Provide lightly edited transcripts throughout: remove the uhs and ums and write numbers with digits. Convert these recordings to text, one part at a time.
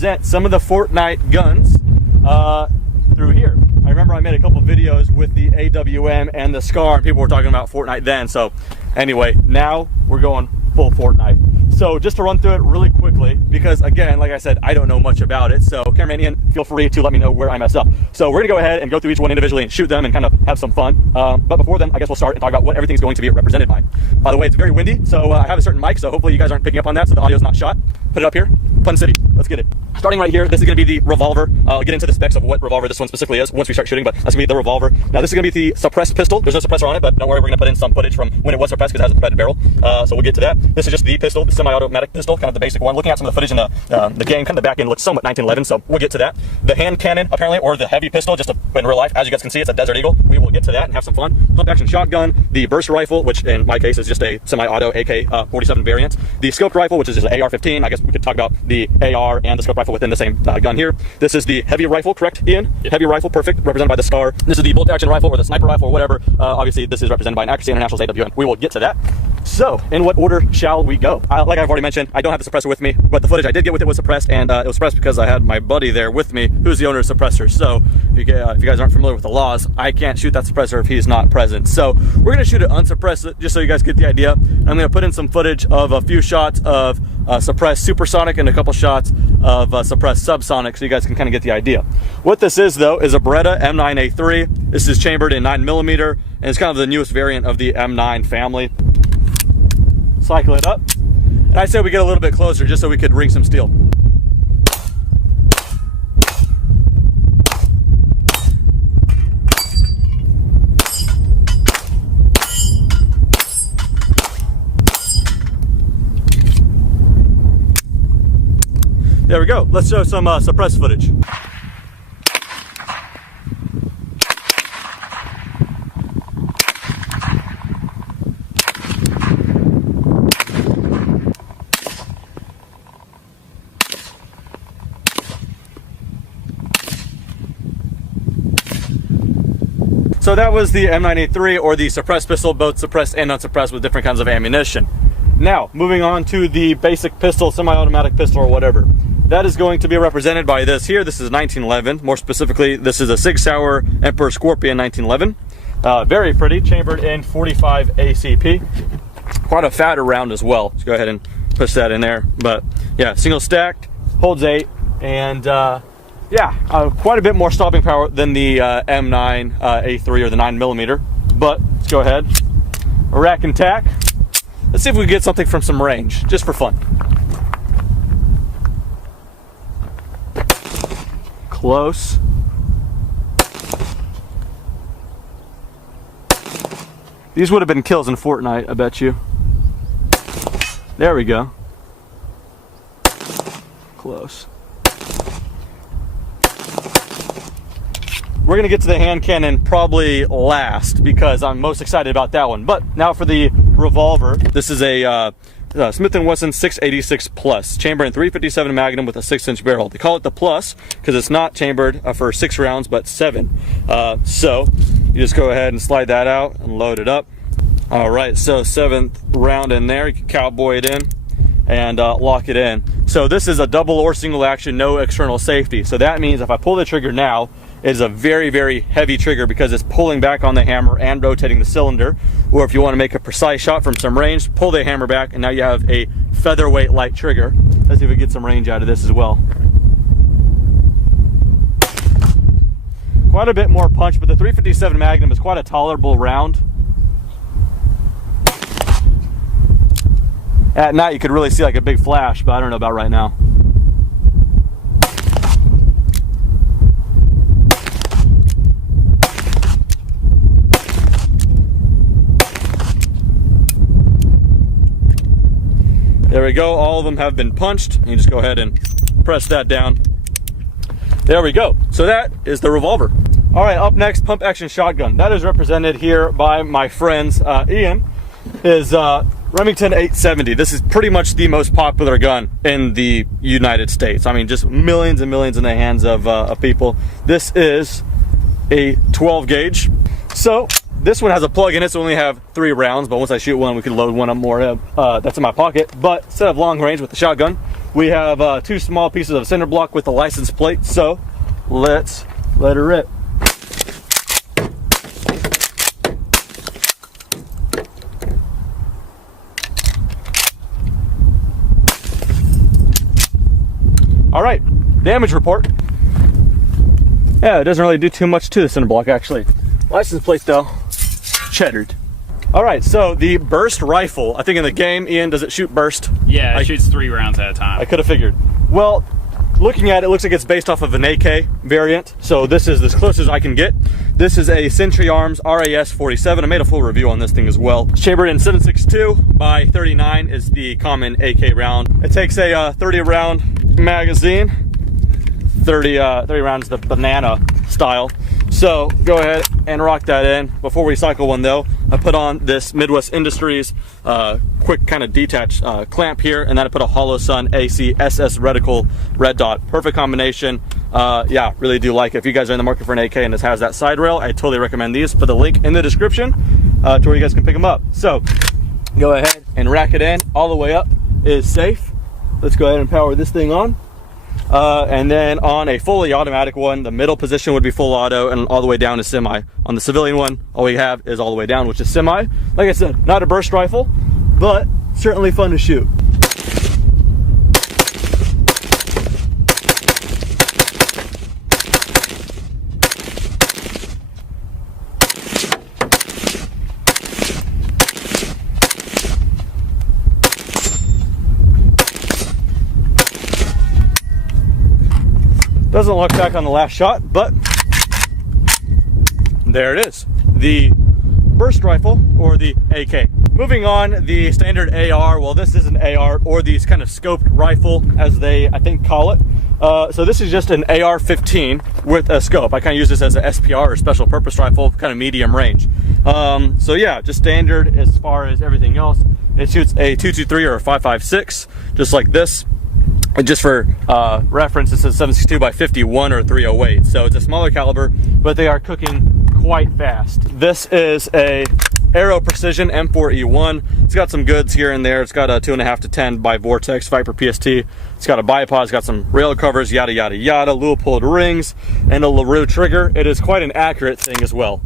represent some of the Fortnite guns through here. I remember I made a couple videos with the AWM and the SCAR, and people were talking about Fortnite then. So anyway, now we're going full Fortnite. So just to run through it really quickly, because again, like I said, I don't know much about it. So cameraman Ian, feel free to let me know where I messed up. So we're gonna go ahead and go through each one individually and shoot them and kind of have some fun. But before then, I guess we'll start and talk about what everything's going to be represented by. By the way, it's very windy, so I have a certain mic, so hopefully you guys aren't picking up on that, so the audio's not shot. Put it up here. Fun City. Let's get it. Starting right here, this is going to be the revolver. I'll get into the specs of what revolver this one specifically is once we start shooting, but that's going to be the revolver. Now this is going to be the suppressed pistol. There's no suppressor on it, but don't worry, we're going to put in some footage from when it was suppressed because it has a threaded barrel. So we'll get to that. This is just the pistol, the semi-automatic pistol, kind of the basic one. Looking at some of the footage in the game, kind of the back end looks somewhat 1911, so we'll get to that. The hand cannon, apparently, or the heavy pistol, just in real life, as you guys can see, it's a Desert Eagle. We will get to that and have some fun. Pump action shotgun, the burst rifle, which in my case is just a semi-auto AK-47 variant. The scoped rifle, which is just an AR-15. I guess we could talk about the AR and the scoped rifle within the same gun here. This is the heavy rifle, correct, Ian? Yeah. Heavy rifle, perfect, represented by the SCAR. This is the bolt action rifle or the sniper rifle or whatever. Obviously, this is represented by an Accuracy International's AWM. We will get to that. So, in what order shall we go? Like I've already mentioned, I don't have the suppressor with me, but the footage I did get with it was suppressed, and it was suppressed because I had my buddy there with me, who's the owner of the suppressor. So, if you guys aren't familiar with the laws, I can't shoot that suppressor if he's not present. So, we're going to shoot it unsuppressed, just so you guys get the idea. I'm going to put in some footage of a few shots of suppressed supersonic and a couple shots of suppressed subsonic, so you guys can kind of get the idea. What this is, though, is a Beretta M9A3. This is chambered in 9mm, and it's kind of the newest variant of the M9 family. Cycle it up, and I said we get a little bit closer just so we could ring some steel. There we go. Let's show some suppressed footage. So that was the M9A3, or the suppressed pistol, both suppressed and unsuppressed with different kinds of ammunition. Now, moving on to the basic pistol, semi-automatic pistol or whatever. That is going to be represented by this here. This is 1911. More specifically, this is a Sig Sauer Emperor Scorpion 1911. Very pretty, chambered in 45 ACP. Quite a fatter round as well. Let's go ahead and push that in there. But yeah, single stacked, holds 8, and yeah, quite a bit more stopping power than the M9 A3 or the 9mm. But let's go ahead, rack and tack. Let's see if we can get something from some range, just for fun. Close. These would have been kills in Fortnite, I bet you. There we go. Close. We're going to get to the hand cannon probably last because I'm most excited about that one. But now for the revolver. This is a Smith & Wesson 686 Plus, chambered in 357 Magnum with a 6-inch barrel. They call it the Plus because it's not chambered for 6 rounds, but 7. So you just go ahead and slide that out and load it up. All right, so 7th round in there. You can cowboy it in and lock it in. So this is a double or single action, no external safety. So that means if I pull the trigger now, it is a very, very heavy trigger because it's pulling back on the hammer and rotating the cylinder. Or if you want to make a precise shot from some range, pull the hammer back and now you have a featherweight light trigger. Let's see if we get some range out of this as well. Quite a bit more punch, but the 357 Magnum is quite a tolerable round. At night you could really see like a big flash, but I don't know about right now. There we go, all of them have been punched. You just go ahead and press that down. There we go. So that is the revolver. All right, up next, pump action shotgun. That is represented here by my friends. Ian is Remington 870. This is pretty much the most popular gun in the United States. I mean, just millions and millions in the hands of people. This is a 12 gauge. So this one has a plug in it, so we only have 3 rounds, but once I shoot one, we can load one up more. That's in my pocket. But instead of long range with the shotgun, We have 2 small pieces of cinder block with the license plate, so let's let her rip. All right, damage report. Yeah, it doesn't really do too much to the cinder block actually. License plate though, cheddared. All right, so the burst rifle, I think in the game, Ian, does it shoot burst? Yeah, it shoots 3 rounds at a time. I could have figured. Well, looking at it, looks like it's based off of an AK variant, so this is as close as I can get. This is a Century Arms RAS 47. I made a full review on this thing as well. Chambered in 7.62 by 39 is the common AK round. It takes a 30 round magazine, 30 rounds the banana style. So go ahead and rock that in. Before we cycle one though, I put on this Midwest Industries quick kind of detached clamp here, and then I put a Hollow Sun AC SS reticle red dot. Perfect combination. Yeah, really do like it. If you guys are in the market for an AK and this has that side rail, I totally recommend these. Put the link in the description to where you guys can pick them up. So go ahead and rack it in. All the way up is safe. Let's go ahead and power this thing on. And then on a fully automatic one, the middle position would be full auto, and all the way down is semi. On the civilian one, all we have is all the way down, which is semi. Like I said, not a burst rifle, but certainly fun to shoot. Doesn't look back on the last shot, but there it is. The burst rifle, or the AK. Moving on, the standard AR. Well, this is an AR, or these kind of scoped rifle, as they, I think, call it. So this is just an AR-15 with a scope. I kind of use this as an SPR, or special purpose rifle, kind of medium range. So yeah, just standard as far as everything else. It shoots a 223 or a 5.56, just like this. And just for reference, this is 7.62 by 51 or 308, so it's a smaller caliber, but they are cooking quite fast. This is a Aero Precision M4E1. It's got some goods here and there. It's got a 2.5 to 10 by Vortex Viper PST. It's got a bipod. It's got some rail covers, yada yada yada, Leupold rings, and a LaRue trigger. It is quite an accurate thing as well.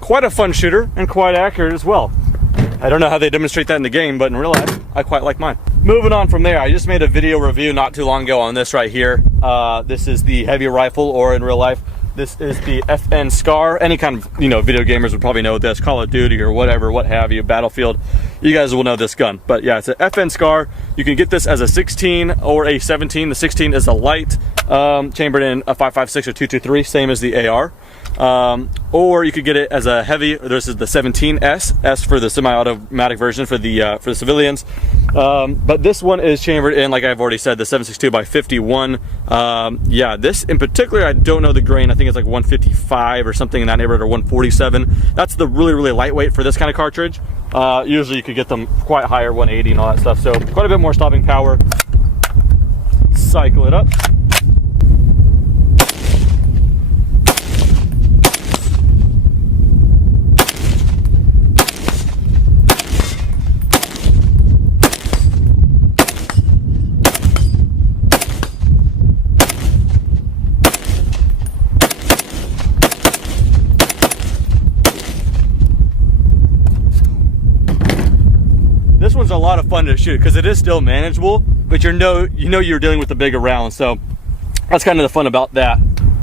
Quite a fun shooter and quite accurate as well. I don't know how they demonstrate that in the game, but in real life, I quite like mine. Moving on from there, I just made a video review not too long ago on this right here. This is the heavy rifle, or in real life, this is the FN Scar. Any kind of, video gamers would probably know this, Call of Duty or whatever, what have you, Battlefield. You guys will know this gun. But yeah, it's an FN Scar. You can get this as a 16 or a 17. The 16 is a light, chambered in a 5.56 or 223, same as the AR. Or you could get it as a heavy. This is the 17S, S for the semi-automatic version for the civilians. But this one is chambered in, like I've already said, the 7.62 by 51. Yeah, this in particular, I don't know the grain. I think it's like 155 or something in that neighborhood, or 147. That's the really lightweight for this kind of cartridge. Usually you could get them quite higher, 180 and all that stuff. So quite a bit more stopping power. Cycle it up. This one's a lot of fun to shoot because it is still manageable, but you're dealing with the bigger round, so that's kind of the fun about that.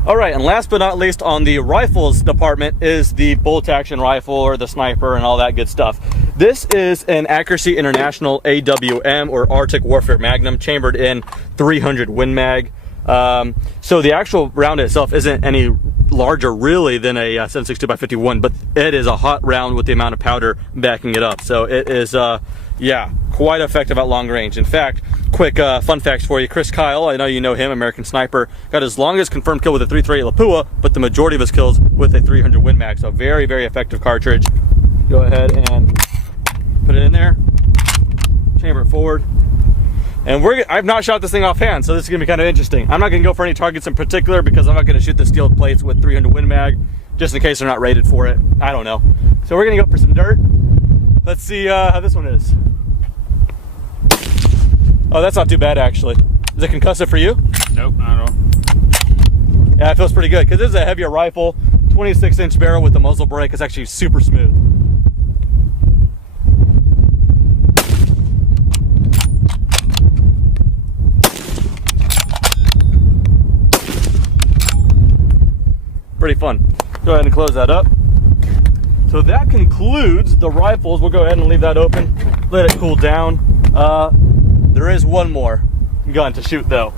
All right, and last but not least on the rifles department is the bolt action rifle, or the sniper, and all that good stuff. This is an Accuracy International AWM, or Arctic Warfare Magnum, chambered in 300 Win Mag. So the actual round itself isn't any larger really than a 7.62 by 51, but it is a hot round with the amount of powder backing it up. So it is yeah, quite effective at long range. In fact, quick fun facts for you. Chris Kyle, I know you know him, American Sniper, got his longest confirmed kill with a 338 Lapua, but the majority of his kills with a 300 Win Mag. So very effective cartridge. Go ahead and put it in there, chamber it forward. And I've not shot this thing offhand, so this is gonna be kind of interesting. I'm not gonna go for any targets in particular because I'm not gonna shoot the steel plates with 300 Win Mag, just in case they're not rated for it. I don't know. So we're gonna go for some dirt. Let's see how this one is. Oh, that's not too bad actually. Is it concussive for you? Nope, not at all. Yeah, it feels pretty good because this is a heavier rifle, 26-inch barrel with the muzzle brake. It's actually super smooth. Pretty fun. Go ahead and close that up. So that concludes the rifles. We'll go ahead and leave that open, let it cool down. There is one more gun to shoot though,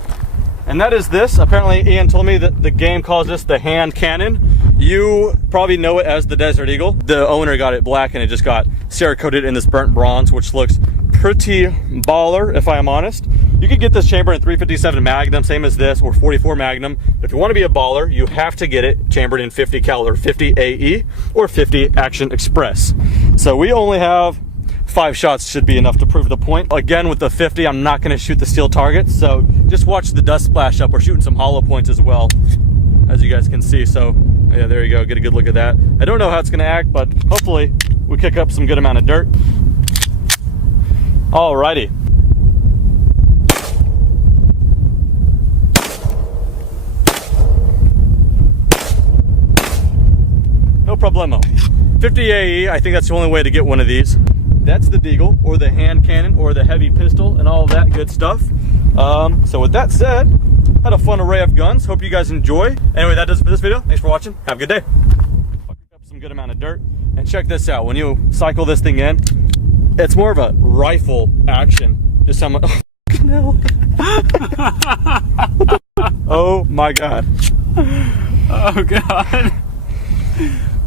and that is this. Apparently Ian told me that the game calls this the hand cannon. You probably know it as the Desert Eagle. The owner got it black and it just got Cerakoted in this burnt bronze, which looks pretty baller if I am honest. You could get this chamber in 357 Magnum, same as this, or 44 Magnum. But if you want to be a baller, you have to get it chambered in 50 caliber, 50 AE or 50 Action Express. So we only have 5 shots, should be enough to prove the point. Again, with the 50, I'm not going to shoot the steel targets, so just watch the dust splash up. We're shooting some hollow points as well, as you guys can see. So yeah, there you go, get a good look at that. I don't know how it's going to act, but hopefully we kick up some good amount of dirt. Alrighty. No problemo. 50 AE, I think that's the only way to get one of these. That's the Deagle, or the hand cannon, or the heavy pistol, and all that good stuff. So with that said, had a fun array of guns. Hope you guys enjoy. Anyway, that does it for this video. Thanks for watching. Have a good day. I'll pick up some good amount of dirt. And check this out. When you cycle this thing in, it's more of a rifle action. Just how much. Oh my god. Oh god.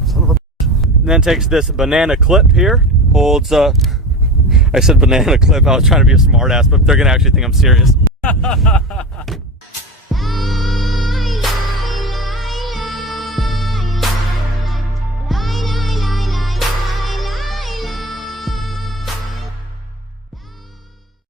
Son of a. And then takes this banana clip here. Holds I said banana clip. I was trying to be a smart ass, but they're gonna actually think I'm serious.